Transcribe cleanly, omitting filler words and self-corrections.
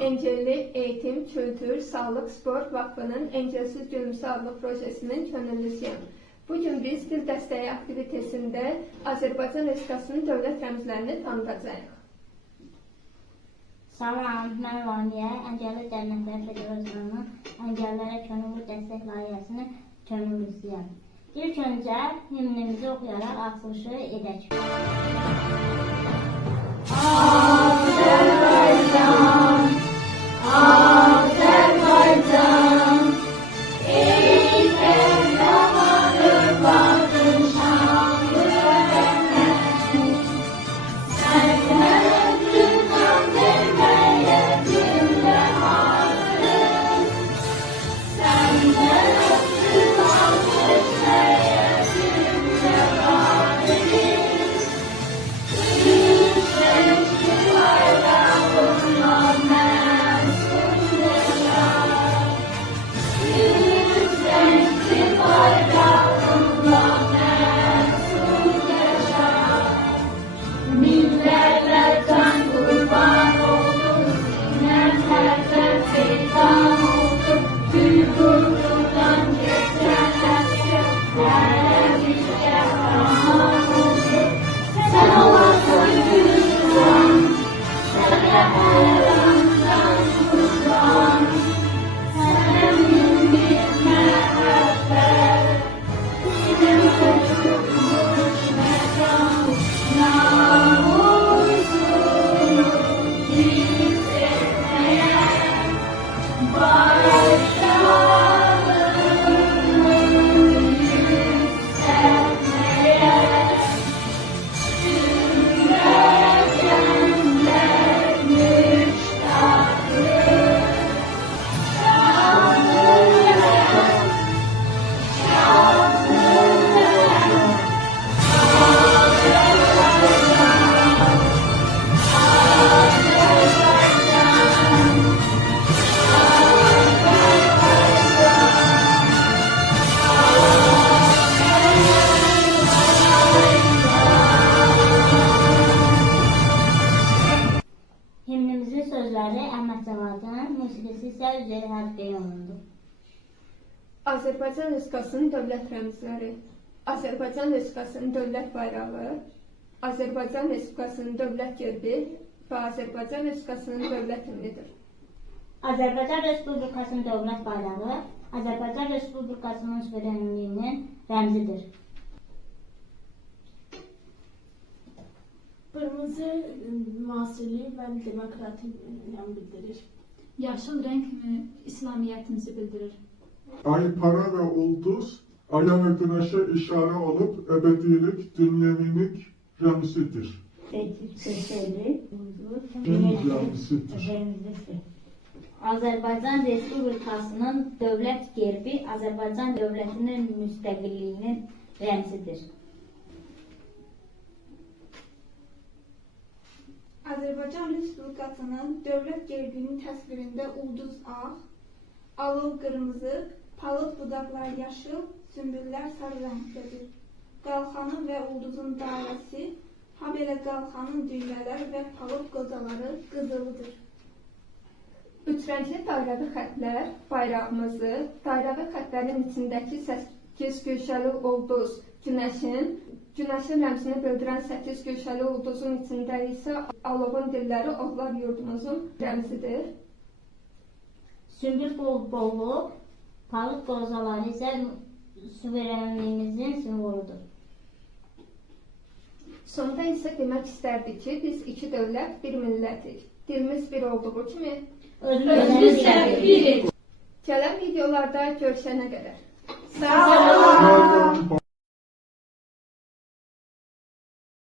Engelli Eğitim, Kültür, Sağlık, Sport Vakfının Engelsiz Gülümse adlı projesinin könüllüsüyəm. Bugün biz dil dəstəyi aktivitesində Azərbaycan Respublikasının dövlət rəmzlərini tanıdacağıq. Salam, mən Vaniyə, Əngəlli Dərnəklər Federasiyonunun Əngəllərə Könüllü Dəstək Layihəsinin könüllüsüyəm. İlk öncə himnimizi oxuyaraq açılışı edək. Himnimizin sözləri Əhməd Cavadın, musiqisi isə Üzeyir Hacıbəyovundur. Azərbaycan Respublikasının dövlət rəmzləri, Azərbaycan Respublikasının dövlət bayrağı, Azərbaycan Respublikasının dövlət gerbi və Azərbaycan Respublikasının dövlət himnidir. Azərbaycan Respublikasının dövlət bayrağı Azərbaycan Respublikasının suverenliyinin rəmzidir. Qırmızı müasirlik və demokratiyanı bildirir. Yaşıl renk İslamiyetimizi bildirir. Ay, para ve ulduz, aya ve güneşe işare olup ebedilik, dünyevilik remzidir. Remzidir. Azərbaycan Respublikasının dövlət gerbi Azərbaycan dövlətinin müstəqilliyinin rəmzidir. Azərbaycan Respublikasının dövlət gerbinin təsvirində ulduz ağ, alov qırmızı, palıd budaqlar yaşıl, sümbüllər sarı rəngdədir. Qalxanın və ulduzun dairəsi, habelə qalxanın düymələri və palıd qozaları qızılıdır. Üç rəngli dairəvi xətlər bayrağımızı, dairəvi xətlərin içindəki 8 güşəli ulduz Günəşin rəmzini bildirən 8 güşəli ulduzun içində isə alovun dilləri odlar yurdumuzun rəmzidir. Sümbül bolluq, palıd qozaları isə suverenliyimizin simvoludur. Sonda isə demək istərdik ki, biz iki dövlət, bir millətik. Dilimiz bir olduğu kimi Özümüz gələn videolarda görüşənə qədər. Sağ olun.